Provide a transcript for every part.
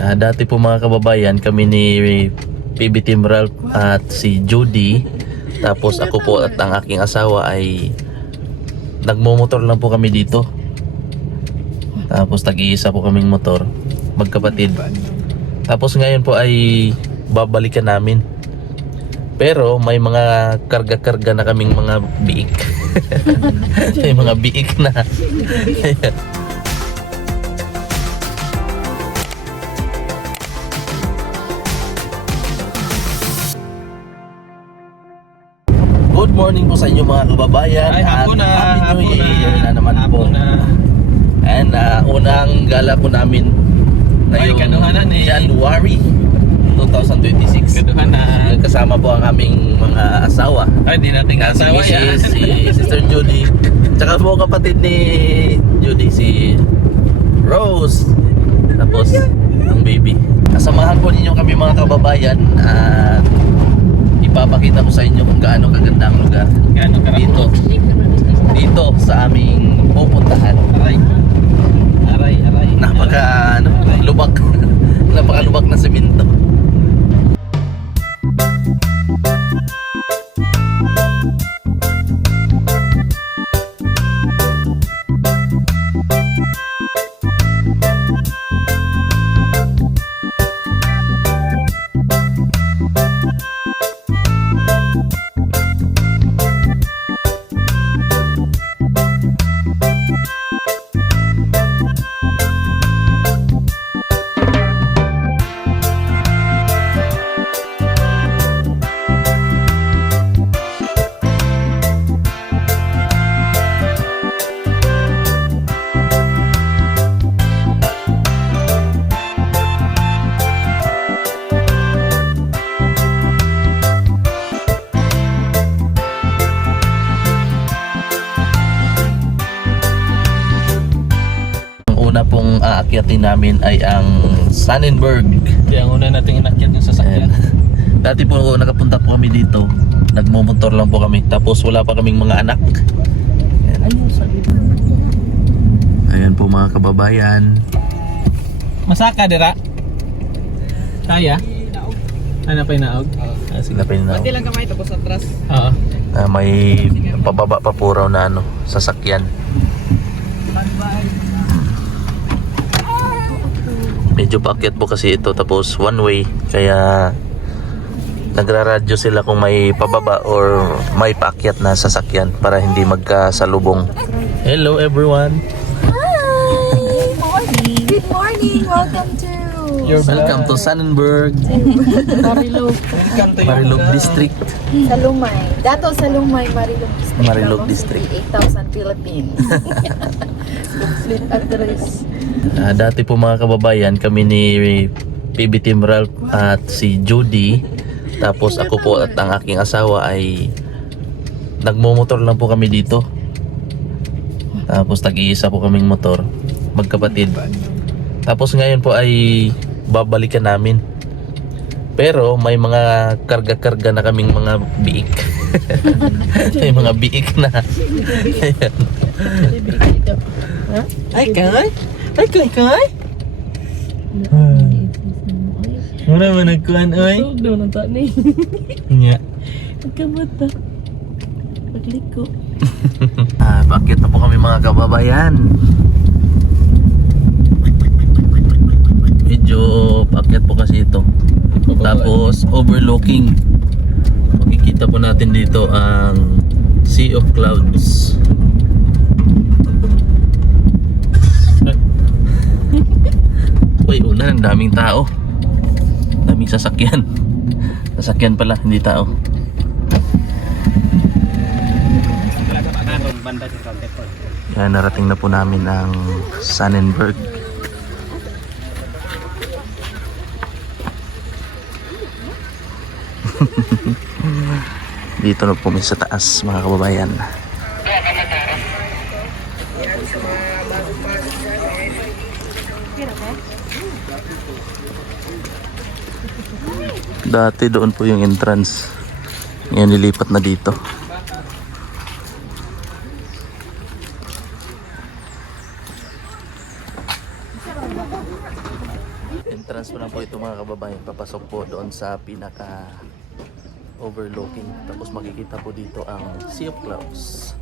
Dati po mga kababayan, kami ni PB Team Ralph at si Judy, tapos ako po at ang aking asawa ay nagmomotor lang po kami dito. Tapos tag-iisa po kaming motor, magkapatid. Tapos ngayon po ay babalikan namin. Pero may mga karga-karga na kaming mga biik. May mga biik na. Good morning po sa inyo mga kababayan. Ay, hapon na. Happy New Year na naman po. Hapon na. And unang gala po namin Ay, kanuhanan eh. January 2026. Kaduhan na. Kasama po ang aming mga asawa. Ay, di natin asawa Si yan. Mrs., si Sister Judy. Tsaka po kapatid ni Judy, si Rose. Tapos ang baby. Kasamahan po ninyo kami mga kababayan. Ipapakita ko sa inyo kung gaano kaganda ang lugar Gaano karapot. dito sa aming pupuntahan. Aray. Napaka lubak. Napaka lubak na semento. Una pong aakyatin namin ay ang Sannenberg. Kaya ang una nating inakyat yung sasakyan. Dati po nakapunta po kami dito, nagmumotor lang po kami, tapos wala pa kaming mga anak. Ayan po mga kababayan. Masaka dira. Kaya? Ano pa inaog? Sila pa yun, Pati lang kamay tapos atras. Oo. may pababa pa po raw na sasakyan. Medyo paakyat po kasi ito, tapos one way, kaya nagraradyo sila kung may pababa or may paakyat na sasakyan para hindi magkasalubong. Hello everyone. Hi! Morning! Good morning! Welcome to Welcome to Sannenberg, Marilog. Marilog District. Salumay. Dato Salumay, Marilog District. Marilog Davao District. City, 8,000 Philippines. Complete address. Dati po mga kababayan, kami ni PB Team Ralph at si Judy, tapos ako po at ang aking asawa ay nagmomotor lang po kami dito. Tapos tag-iisa po kaming motor, magkapatid. Tapos ngayon po ay babalikan namin. Pero may mga karga-karga na kaming mga biik. May mga biik na. Ayan. Ay, kay? Ay, kay? Muna mo nagkuhan, oy. Huwag daw nang tani. Nya. Pagkamata. Pagliko. Bakit na po kami mga kababayan? Medyo paakyat po kasi ito. Tapos overlooking. Makikita po natin dito ang Sea of Clouds. Uy, una, ang daming tao. Daming sasakyan. Sasakyan pala, hindi tao. Kaya narating na po namin ang Sannenberg. Dito na po kami sa taas mga kababayan. Dati doon po yung entrance. Ngayon nilipat na dito. Entrance last pa lang po ito mga kababayan. Papasok po doon sa pinaka overlooking. Tapos makikita po dito ang Sea of Clouds.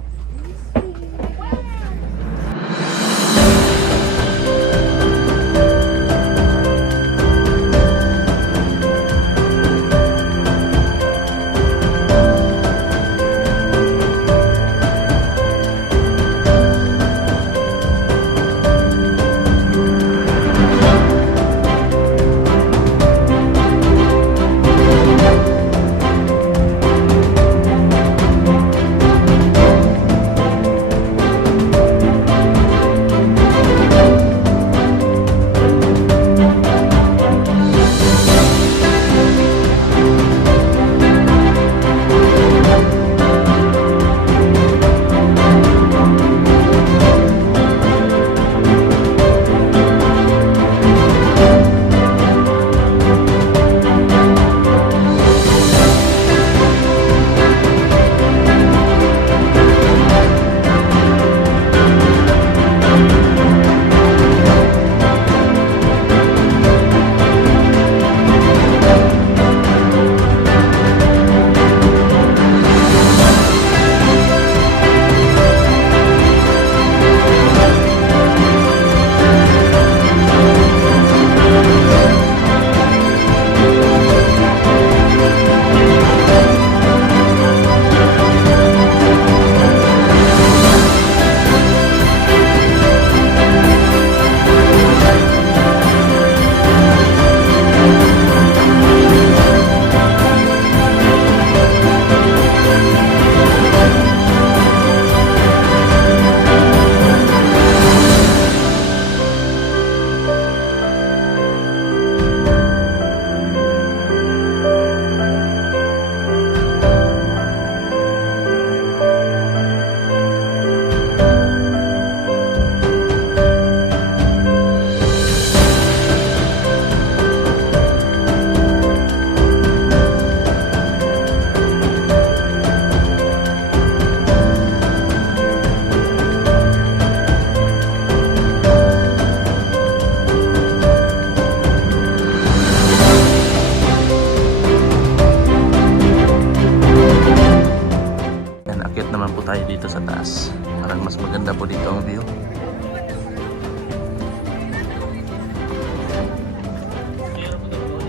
Tayo dito sa taas. Parang mas maganda po dito ang view.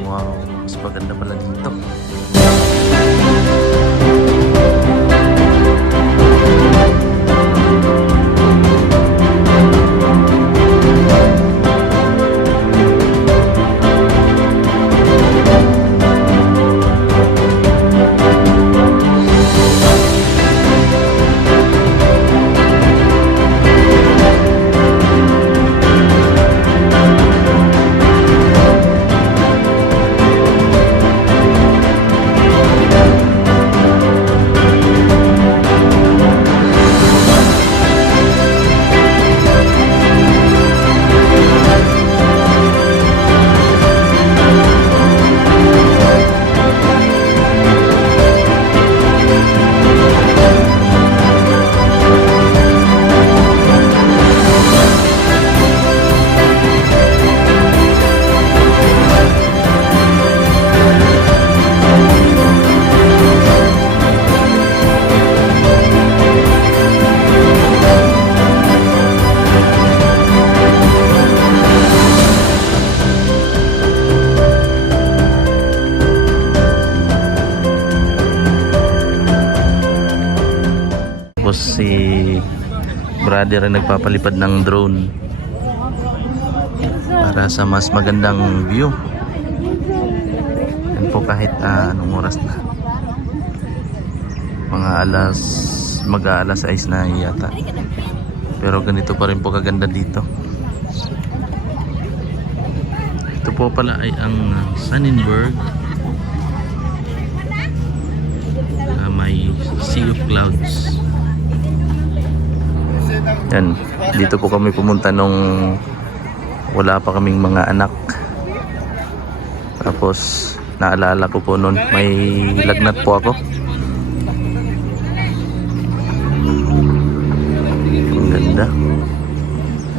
Wow, mas maganda pala dito. Tapos si brother ay nagpapalipad ng drone para sa mas magandang view. Yan po kahit anong oras na. Mga mag-aalas 6 na yata. Pero ganito pa rin po kaganda dito. Ito po pala ay ang Sonnenberg. May Sea of Clouds. Yan, dito po kami pumunta nung wala pa kaming mga anak. Tapos naalala ko po noon, may lagnat po ako. Ang ganda.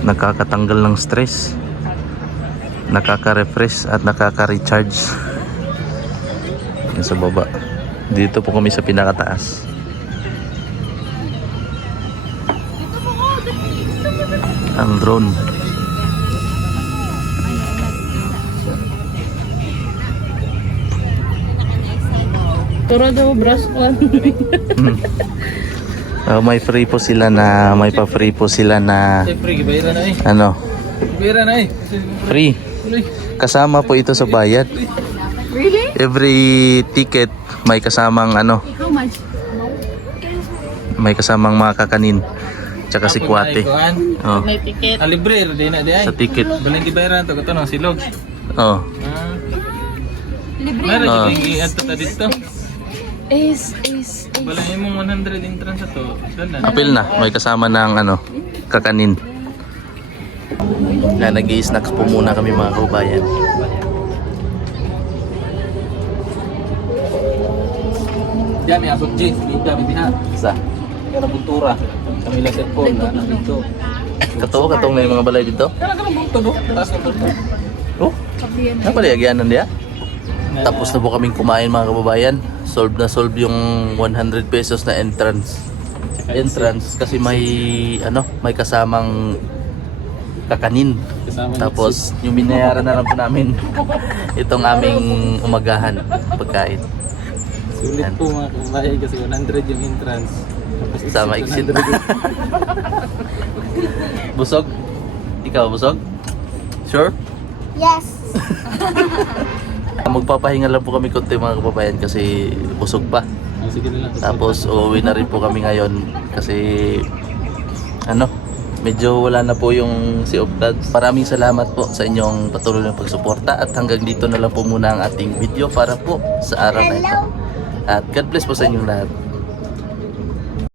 Nakakatanggal ng stress. nakaka-refresh at nakaka-recharge. Yan sa baba. Dito po kami sa pinakataas. Ang drone. Turo daw brush ko. May free po sila na, may pa-free po sila na Siyempre, gibayra na eh. ano, Gibayra na eh. free. Kasama po ito sa bayad. Really? Every ticket may kasamang ano, How much? may kasamang mga kakanin. Tsaka si Kuwate. Oh, May ticket. Libre, di na di ay. sa ticket. Balang gibayra to kato no silog. Oh, Libre. Meron Ah. yung i-add to dito. Is. Balang imong 100 entrance to. Doon na. apil na. May kasama ng ano, kakanin. Na nag-i-snacks po muna kami mga kababayan. Diyan may asok J. Dito, ha. Sa Kaya buntura. Kami lang cellphone na dito. katong na yung mga balay dito. Kaya ka bunto do. Taas ng bunto. Oh, napaligyan niya. Tapos na po kaming kumain mga kababayan. Solve na solve yung 100 pesos na entrance. Entrance kasi may ano, may kasamang kakanin. Kasama niya Tapos yung binayaran na lang po namin itong aming umagahan pagkain. Sulit po mga kabayan kasi 100 yung entrance. Tapos Sama exit. Busog? Ikaw busog? Sure? Yes. Magpapahinga lang po kami konti mga kababayan kasi busog pa. Sige na lang. Tapos uuwi na rin po kami ngayon kasi ano, medyo wala na po yung si Opdads. Maraming salamat po sa inyong patuloy na pagsuporta at hanggang dito na lang po muna ang ating video para po sa araw na ito. At God bless po sa inyong lahat.